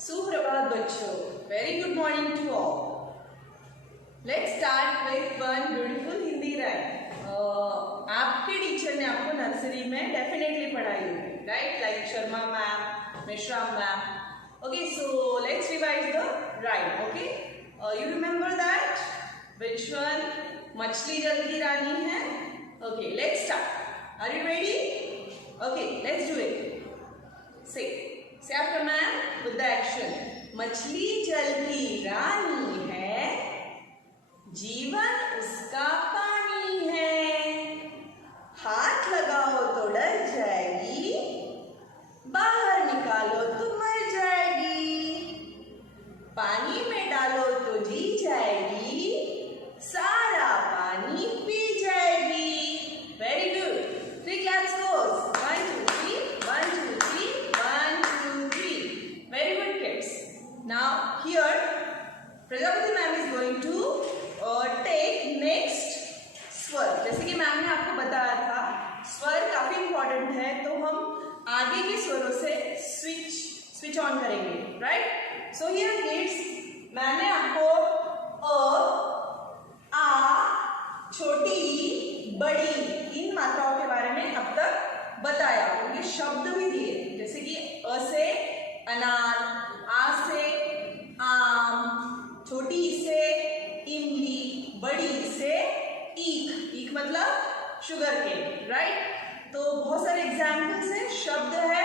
सुप्रभात बच्चों, very good morning to all. Let's start with one beautiful Hindi rhyme. आपके teacher ने आपको नर्सरी में डेफिनेटली पढ़ाई होगी, right? Like Sharma ma'am, Mishra ma'am. Okay, so let's revise the rhyme. Okay, you remember that which one? मछली जल की रानी है। Okay, let's start. Are you ready? Okay, let's do it. Say after man with the action. मछली जल की रानी है, जीवन उसका पानी है। हाथ लगाओ तो डर जाएगी, बाहर निकालो तो मर जाएगी। पानी में डालो तो जी जाएगी, सारा पानी पी जाएगी। Very good. 3 claps goes. 1 2 3 1 2 3 1 2 3. Very good kids. Now here Prajapati ma'am is going to take next स्वर। जैसे कि मैम ने आपको बताया था स्वर काफी इंपॉर्टेंट है, तो हम आगे के स्वरों से स्विच ऑन करेंगे, राइट? सो हियर किड्स, मैंने आपको आ, छोटी, बड़ी इन मात्राओं के बारे में अब तक बताया। उनके शब्द भी दिए, जैसे कि अ से अनार, आ से आम, छोटी ई से इमली, बड़ी ई से ईख। ईख मतलब शुगर केन, राइट? तो बहुत सारे एग्जाम्पल्स हैं, शब्द है,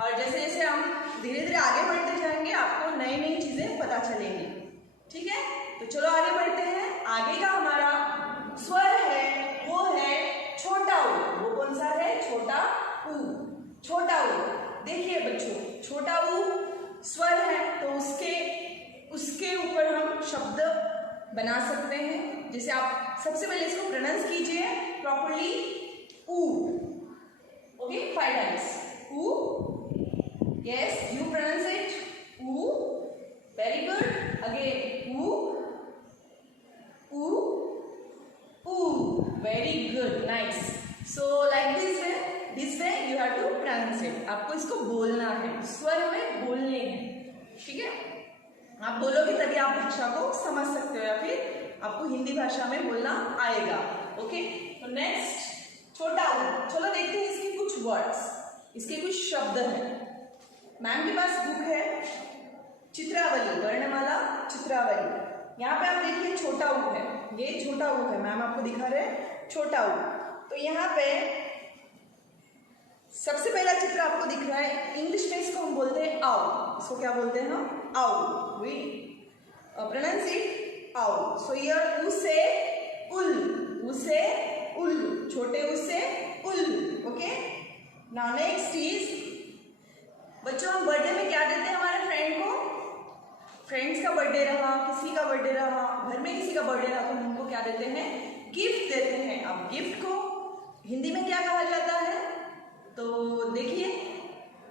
और जैसे जैसे हम धीरे धीरे आगे बढ़ते जाएंगे आपको नई नई चीजें पता चलेंगी। ठीक है, तो चलो आगे बढ़ते हैं। आगे का हमारा स्वर है वो है छोटा ऊ। वो कौन सा है? छोटा ऊ। छोटा ऊ, देखिए बच्चों, छोटा ऊ स्वर है, तो उसके ऊपर हम शब्द बना सकते हैं। जैसे आप सबसे पहले इसको प्रोनाउंस कीजिए प्रॉपर्ली। ऊ। Okay, 5 times. ऊ। Yes, you pronounce it. ऊ। Very good. अगेन ऊ, ऊ, ऊ। Very good, nice. So like this way you have to pronounce it. आपको इसको बोलना है, स्वर हमें बोलने हैं। ठीक है, आप बोलोगे तभी आप भाषा को समझ सकते हो, या फिर आपको हिंदी भाषा में बोलना आएगा। ओके, तो नेक्स्ट छोटा ऊ। चलो देखते हैं इसके कुछ वर्ड्स, इसके कुछ शब्द हैं। मैम के पास बुक है चित्रावली, वर्णमाला चित्रावली। यहाँ पे आप देखिए छोटा ऊ है, ये छोटा ऊ है, मैम आपको दिखा रहे हैं छोटा ऊ। तो यहाँ पे सबसे पहला चित्र आपको दिख रहा है, इंग्लिश में इसको हम बोलते हैं आउ। इसको क्या बोलते हैं हम? आउ। वी प्रोनाउंस इट आउ। सो हियर ऊ से उल, ऊ से उल, छोटे ऊ से उल। ओके, नाउ नेक्स्ट इज, बच्चों हम बर्थडे में क्या देते हैं हमारे फ्रेंड को? फ्रेंड्स का बर्थडे रहा, किसी का बर्थडे रहा, घर में किसी का बर्थडे रहा, तो हम उनको क्या देते हैं? गिफ्ट देते हैं। अब गिफ्ट को हिंदी में क्या कहा जाता है? तो देखिए,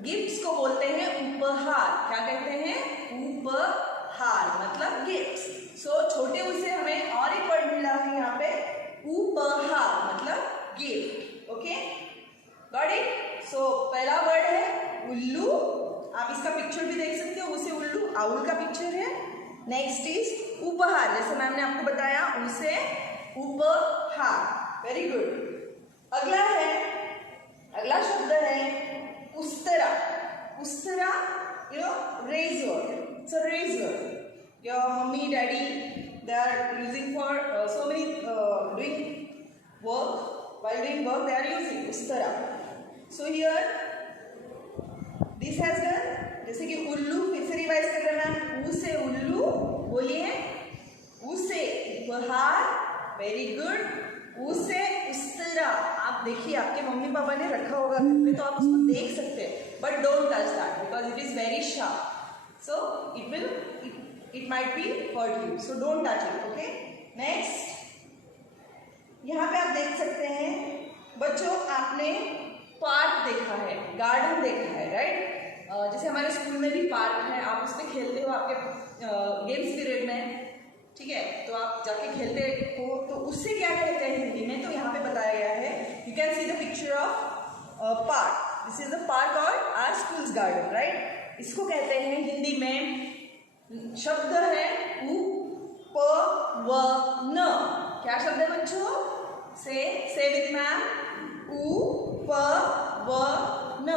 गिफ्ट्स को बोलते हैं उपहार। क्या कहते हैं? उपहार, मतलब गिफ्ट। सो छोटे ऊ से हमें और एक वर्ड मिला है यहाँ पे, उपहार मतलब gift. Okay, got it? So पहला वर्ड है उल्लू। आप इसका पिक्चर भी देख सकते हो, उसे उल्लू, आउल का पिक्चर है। नेक्स्ट इज उपहार, जैसे मैम ने आपको बताया, उसे उपहार। Very good. अगला शब्द है उस्तरा। उस्तरा, you know, razor. It's a razor. Your mummy daddy they are using for so many doing work, while doing work they are using Ustraa. So here this has done. जैसे कि उल्लू, फिर से रिवाइज कर रहे हैं मैम, ऊ से उल्लू, बोलिए, ऊ से उपहार। Very good. ऊ से उस्तरा। आप देखिए, आपके मम्मी पापा ने रखा होगा घर पे, तो आप उसको देख सकते हैं, but don't touch that because it is very sharp, so it might be hurt you, so don't touch it. Okay, next यहाँ पे आप देख सकते हैं बच्चों, आपने पार्क देखा है, गार्डन देखा है, राइट? जैसे हमारे स्कूल में भी पार्क है, आप उसमें खेलते हो आपके गेम्स पीरियड में, ठीक है? तो आप जाके खेलते हो, तो उससे क्या कहते हैं हिंदी में? तो यहाँ पे बताया गया है, you can see the picture of park. This is the park और आवर स्कूल्स गार्डन, राइट? इसको कहते हैं हिंदी में, शब्द है उ प व न। क्या शब्द है बच्चों? से विथ मैम, उ प व न।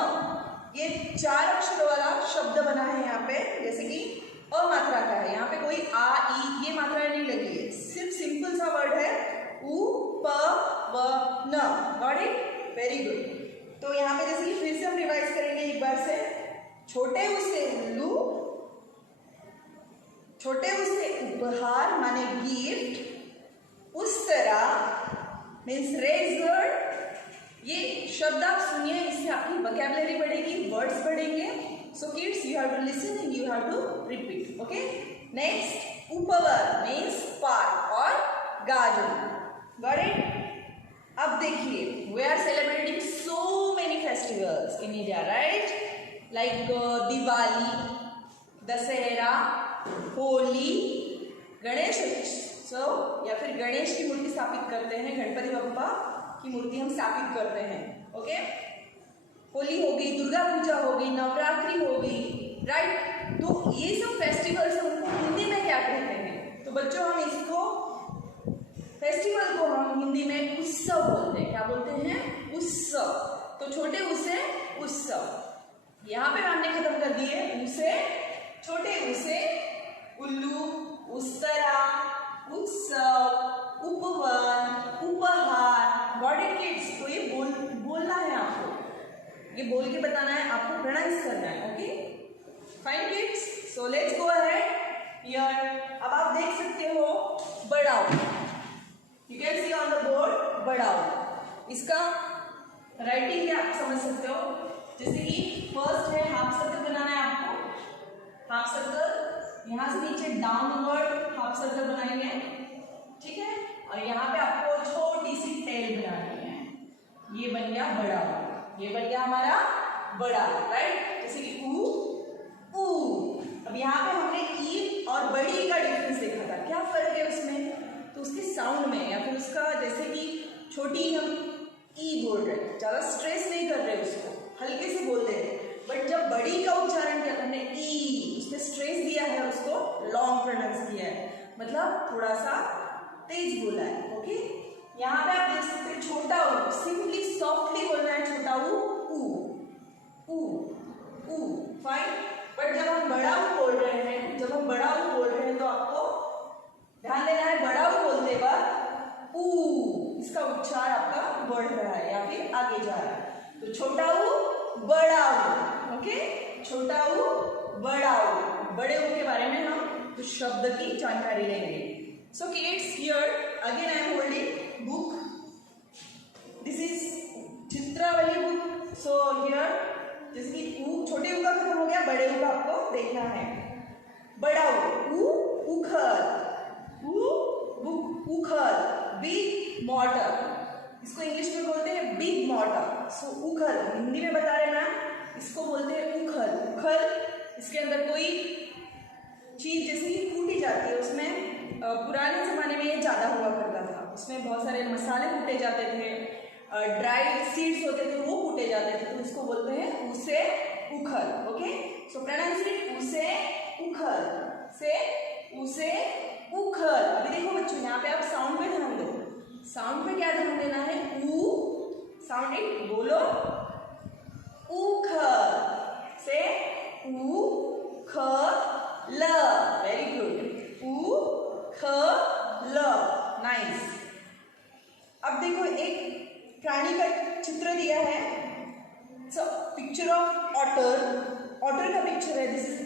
ये 4 अक्षरों वाला शब्द बना है यहाँ पे, जैसे कि अ मात्रा का है। यहाँ पे कोई आ ई ये मात्रा नहीं लगी है, सिर्फ सिंपल सा वर्ड है उ प व न। Got it? Very good. तो यहाँ पे जैसे कि फिर से हम रिवाइज करेंगे एक बार से। छोटे उ से उल्लू, छोटे उ से उपहार माने गिफ्ट, उस तरह मीन्स रेजर। ये शब्द आप सुनिए, इससे आपकी वोकैबुलरी बढ़ेगी, वर्ड्स बढ़ेंगे। So kids you have to listen and you have to repeat. Okay, next उपवर मीन्स पार्क और गार्डन। Got it? अब देखिए, we are celebrating so many festivals in India, right? Like Diwali, Dussehra, Holi, Ganesh Utsav या फिर गणेश की मूर्ति स्थापित करते हैं, गणपति बप्पा की मूर्ति हम स्थापित करते हैं। ओके, होली हो गई, दुर्गा पूजा हो गई, नवरात्रि हो गई, राइट? तो ये सब फेस्टिवल्स उनको हिंदी में क्या कहते हैं? तो बच्चों हम इसको फेस्टिवल को हम हिंदी में उत्सव बोलते हैं। क्या बोलते हैं? उत्सव। तो छोटे उसे उत्सव। यहाँ पे हमने खत्म कर दिए उसे, छोटे उसे उल्लू, उस्तरा, उत्सव, उपवन, उपहार। Got it kids? तो ये बोलना है आपको, ये बोल के बताना है, आपको प्रोनाउंस करना है। Okay, fine kids? So let's go ahead here. अब आप देख सकते हो बड़ा, you can C on the board बड़ा। इसका राइटिंग क्या आप समझ सकते हो? जैसे कि फर्स्ट है हाफ सर्कल बनाना है आपको, हाफ सर्कल, यहाँ से नीचे डाउनवर्ड हाफ सर्कल बनाएंगे, ठीक है? और यहाँ पे आपको छोटी सी टेल बनानी है। ये बन गया बड़ा, ये बन गया हमारा बड़ा, राइट? जैसे कि ऊ, अब यहाँ पे हमने ई और बड़ी का डिफरेंस देखा था, क्या फर्क है उसमें? तो उसके साउंड में या फिर उसका, जैसे कि छोटी हम ई बोल रहे हैं, ज्यादा स्ट्रेस नहीं कर रहे उसको, हल्के से बोल रहे हैं। बट जब बड़ी का उच्चारण किया हमने ई, उसमें स्ट्रेस दिया है, उसको लॉन्ग प्रोनाउंस किया है, मतलब थोड़ा सा तेज बोला है। ओके, यहाँ पे आप देख सकते हैं छोटा ऊ, सिंपली सॉफ्टली बोलना है छोटा ऊ, फाइन। बट जब हम बड़ा ऊ बोल रहे हैं, तो आपको ध्यान देना है, बड़ा ऊ बोलते वक्त ऊ, इसका उच्चार आपका बढ़ रहा है या फिर आगे जा रहा है। तो छोटा ऊ, बड़ा ऊ। ओके, छोटा ऊ, बड़ा ऊ। बड़े ऊ के बारे में हम कुछ शब्द की जानकारी लेंगे। So kids, here again I am holding book, this is Chitravali book. So here जैसे कि ऊ, छोटे ऊ का खत्म हो गया, बड़े ऊ का आपको देखना है। बड़ा ऊ, उखल, उखल, बिग मॉर्टर, इसको इंग्लिश में बोलते हैं बिग मॉर्टर। सो उखल, हिंदी में बता रहे मैम, इसको बोलते हैं उखल। उखल, इसके अंदर कोई चीज जैसे कि कूटी जाती है, उसमें पुराने जमाने में ये ज्यादा हुआ करता था, उसमें बहुत सारे मसाले कूटे जाते थे, ड्राइड सीड्स होते थे वो कूटे जाते थे, तो इसको बोलते हैं उसे उखल। ओके, सो प्रोनाउंस इट उसे उखल, से उसे उखल। अभी देखो बच्चों, यहाँ पे आप साउंड पे ध्यान दो, साउंड पे क्या ध्यान देना है? ऊ, साउंड इट, बोलो उखल, से ऊ ख ल, वेरी गुड, ऊ ख ल, नाइस। अब देखो एक प्राणी का चित्र दिया है, पिक्चर ऑफ ऑटर, ऑटर का पिक्चर है, this is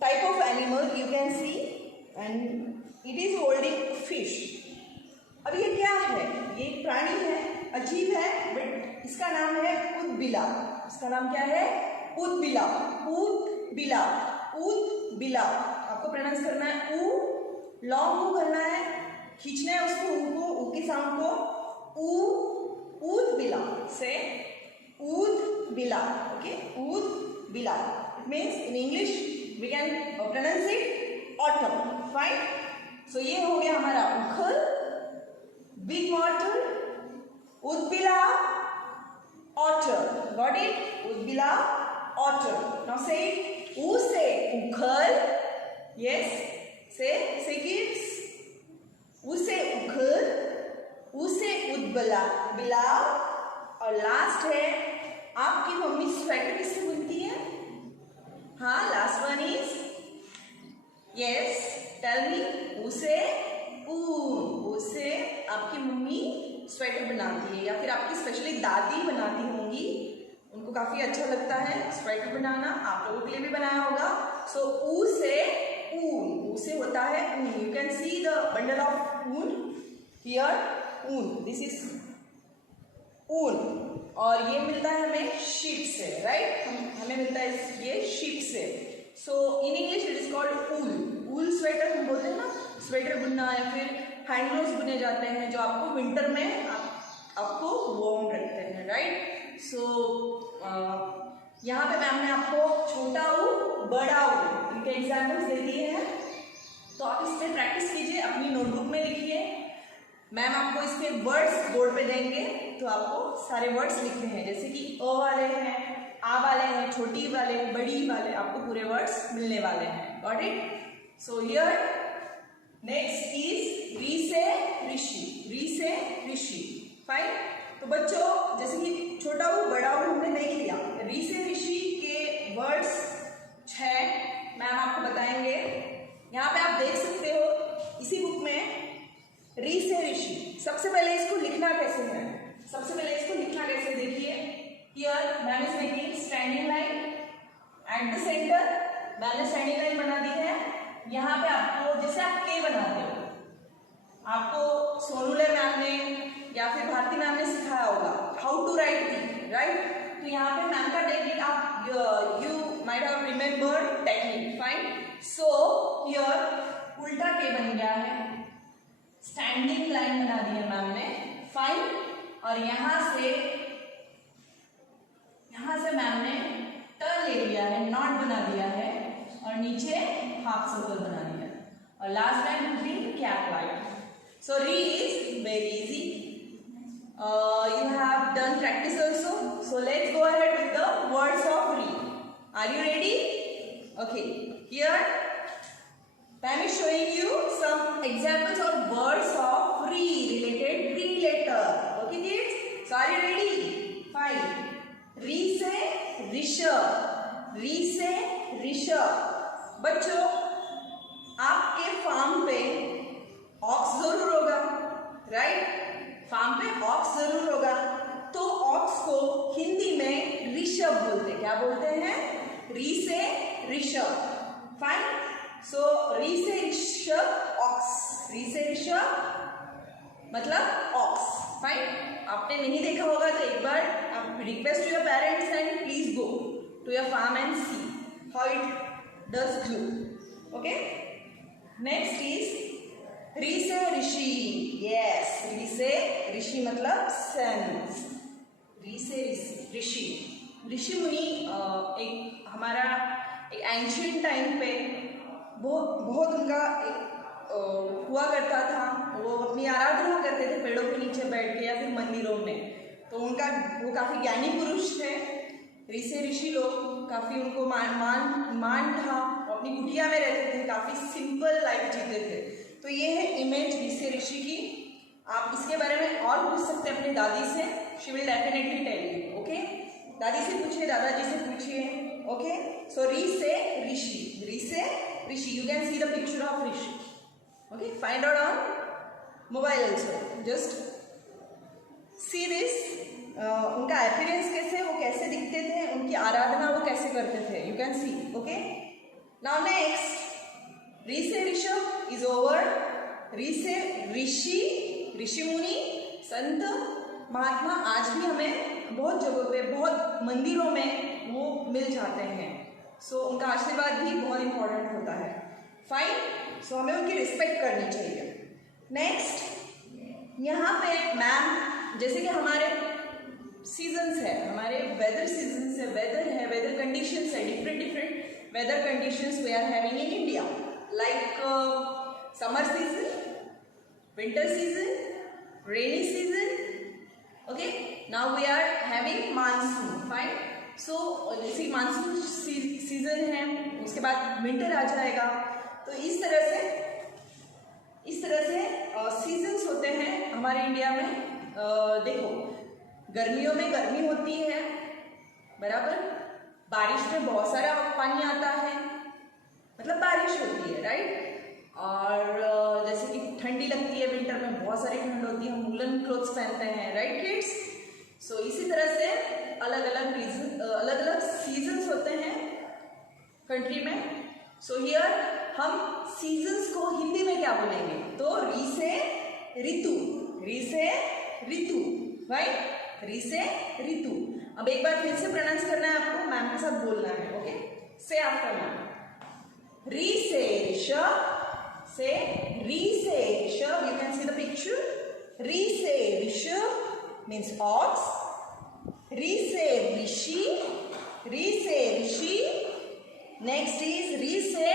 type of animal you can C and it is holding fish. अब ये क्या है? ये एक प्राणी है, अजीब है, बट इसका नाम है ऊदबिला। इसका नाम क्या है? ऊदबिला, ऊदबिला, ऊदबिला। आपको प्रोनाउंस करना है ऊ, लॉन्ग ऊ करना है, खींचना है उसको, ऊ को, ऊ के साउंड को, ऊ, ऊदबिला, से ऊदबिला। ओके, ऊदबिला, it means in English we can pronounce it autumn, fine. So ये हो गया हमारा उखल, बिग मॉर्टर, ऊदबिला, ऑटर। Got it? ऊदबिला, otter. Now Now say it. U से उखल. Yes. Say kids. U से उखल. U से उदबला बिलाव. और लास्ट है, आपकी मम्मी स्वेटर किससे बुनती है? हाँ, last one is yes, tell me. ऊ से ऊन. ऊ से आपकी मम्मी स्वेटर बनाती है, या फिर आपकी स्पेशली दादी बनाती होंगी. उनको काफी अच्छा लगता है स्वेटर बनाना. आप लोगों के लिए भी बनाया होगा. सो ऊ से ऊन. ऊ से होता है ऊन. You can see the bundle of ऊन हियर. ऊन, दिस इज ऊन. और ये मिलता है हमें शीप से, राइट. हमें मिलता है ये शीप से. So in English it is called wool. Wool sweater हम बोलते हैं ना, स्वेटर बुनना या फिर हैंड ग्लोव्स बुने जाते हैं जो आपको विंटर में आपको वार्म रखते हैं, राइट. सो यहाँ पे मैम ने आपको छोटा ऊ बड़ा ऊ इनके एग्जाम्पल्स दे दिए हैं. तो आप इस पे प्रैक्टिस कीजिए, अपनी नोटबुक में लिखिए. मैम आपको इसके वर्ड्स बोर्ड पे देंगे, तो आपको सारे वर्ड्स लिखने हैं. जैसे कि अ वाले हैं, आ वाले हैं, छोटी वाले, बड़ी वाले, आपको पूरे वर्ड्स मिलने वाले हैं. Got it. So here next is री से ऋषि. री से ऋषि. फाइन. तो बच्चों, जैसे कि छोटा ऊ बड़ा ऊ हमने देख लिया. री से ऋषि के वर्ड्स 6 मैम आपको बताएंगे. यहाँ पे आप देख सकते हो इसी बुक में री से ऋषि. सबसे पहले इसको लिखना कैसे है, देखिए. Here ma'am is making standing line at the centre. मैंने स्टैंडिंग लाइन बना दी है. यहाँ पे आपको, जैसे आप के बनाते हो, आपको सोनूले मैम ने या फिर भारती मैम ने सिखाया होगा how to write T, right. तो यहाँ पे मैम का टेक्निक आप you might have remembered technique. Fine. So here उल्टा के बन गया है, स्टैंडिंग लाइन बना दी है मैम ने. फाइन. और यहां से मैम ने टर्न ले लिया है, नॉट बना दिया है, और नीचे हाफ सर्कल बना दिया. और last line between cap line. So री is very easy. You have done practice also. So let's go ahead with the words of re. Are you ready? Okay. Here I am showing you some examples of words of re related re letter. Okay kids? So are you ready? Fine. Re से ऋषभ. री से ऋषभ. बच्चों, आपके farm पे aux जरूर होगा, right. Farm पे aux जरूर होगा. तो ऑक्स को हिंदी में ऋषभ बोलते हैं. क्या बोलते हैं? री से ऋषभ. फाइन. सो री से ऋषभ ऑक्स. री से ऋषभ मतलब ऑक्स. फाइन. आपने नहीं देखा होगा तो एक बार आप request to your parents and please go to your farm and see how it does grow. Okay. Next is री से ऋषि. यस, री से ऋषि मतलब सन. री से ऋषि. ऋषि मुनि एक हमारा एक एंशियंट टाइम पे बहुत उनका हुआ करता था. वो अपनी आराधना करते थे पेड़ों के नीचे बैठ के या फिर मंदिरों में. तो वो काफी ज्ञानी पुरुष थे. ऋषि ऋषि लोग काफी उनको मान था. अपनी कुटिया में रहते थे, काफी सिंपल लाइफ जीते थे. तो ये है इमेज ऋषि ऋषि की. आप इसके बारे में और पूछ सकते हैं अपनी दादी से. She will definitely tell you. Okay. दादी से पूछिए, दादाजी से पूछिए. ओके. सो री से ऋषि. री से rishi. You can see the picture of rishi. Okay. Find out on mobile also. Just see this. उनका अपीयरेंस कैसे, वो कैसे दिखते थे, उनकी आराधना वो कैसे करते थे. You can C. Okay. Now next री से ऋषभ इज ओवर. री से ऋषि. ऋषि मुनि, संत, महात्मा आज भी हमें बहुत जगहों पे, बहुत मंदिरों में वो मिल जाते हैं. सो उनका आशीर्वाद भी बहुत इंपॉर्टेंट होता है. फाइन. सो हमें उनकी रिस्पेक्ट करनी चाहिए. नेक्स्ट यहाँ पे मैम, जैसे कि हमारे सीजन्स है, हमारे वेदर सीजन्स है, वेदर कंडीशंस है, different weather conditions we are having in India. Like summer season, winter season, rainy season. Okay. Now we are having monsoon. Fine. So this is monsoon season उसके बाद winter आ जाएगा। तो इस तरह से seasons होते हैं हमारे इंडिया में। देखो, गर्मियों में गर्मी होती है, बराबर, बारिश में बहुत सारा पानी आता है, मतलब बारिश होती है, राइट। और जैसे कि ठंडी लगती है, विंटर में बहुत सारी ठंड होती है, हम वूलन क्लोथ्स पहनते हैं, राइट किड्स। सो इसी तरह से अलग अलग सीजन्स होते हैं कंट्री में। सो हियर हम सीजन्स को हिंदी में क्या बोलेंगे? तो री से ऋतु, राइट, री से ऋतु। अब एक बार फिर से प्रोनाउंस करना है आपको, मैम के साथ बोलना है, ओके। से आफ्टर मैम। री से ऋषभ, से री से Rishabh, you can see the picture. री से ऋषभ मीन्स ऑक्स, री से ऋषि, नेक्स्ट इज री से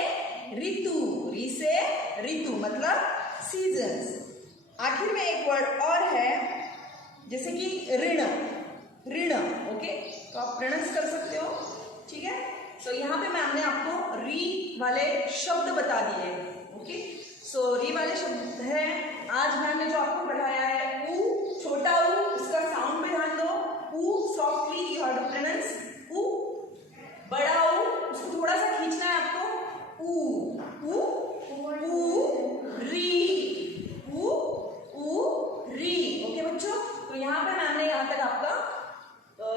ऋतु मतलब सीजन्स। आखिर में एक वर्ड और है, जैसे कि ऋण, ओके, तो आप प्रोनाउंस कर सकते हो, ठीक है। सो यहाँ पे मैम ने आपको री वाले शब्द बता दिए, ओके। सो री वाले शब्द है, आज मैम ने जो आपको पढ़ाया है, ऊ, छोटा ऊ, उसका साउंड पे ध्यान दो, ऊ softly you have to pronounce ऊ। बड़ा ऊ, उसको थोड़ा सा खींचना है आपको, ऊ, री, ओके बच्चों। तो यहाँ पे मैम ने यहाँ तक आपका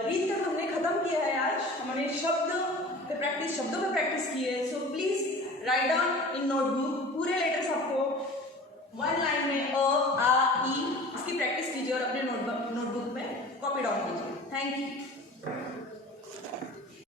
री तक हमने खत्म किया है। आज हमने शब्दों पे प्रैक्टिस की है। So please write down in notebook पूरे लेटर्स आपको 1 लाइन में अ, आ, ई, इसकी प्रैक्टिस कीजिए और अपने नोटबुक में कॉपी डाउन कीजिए। Thank you.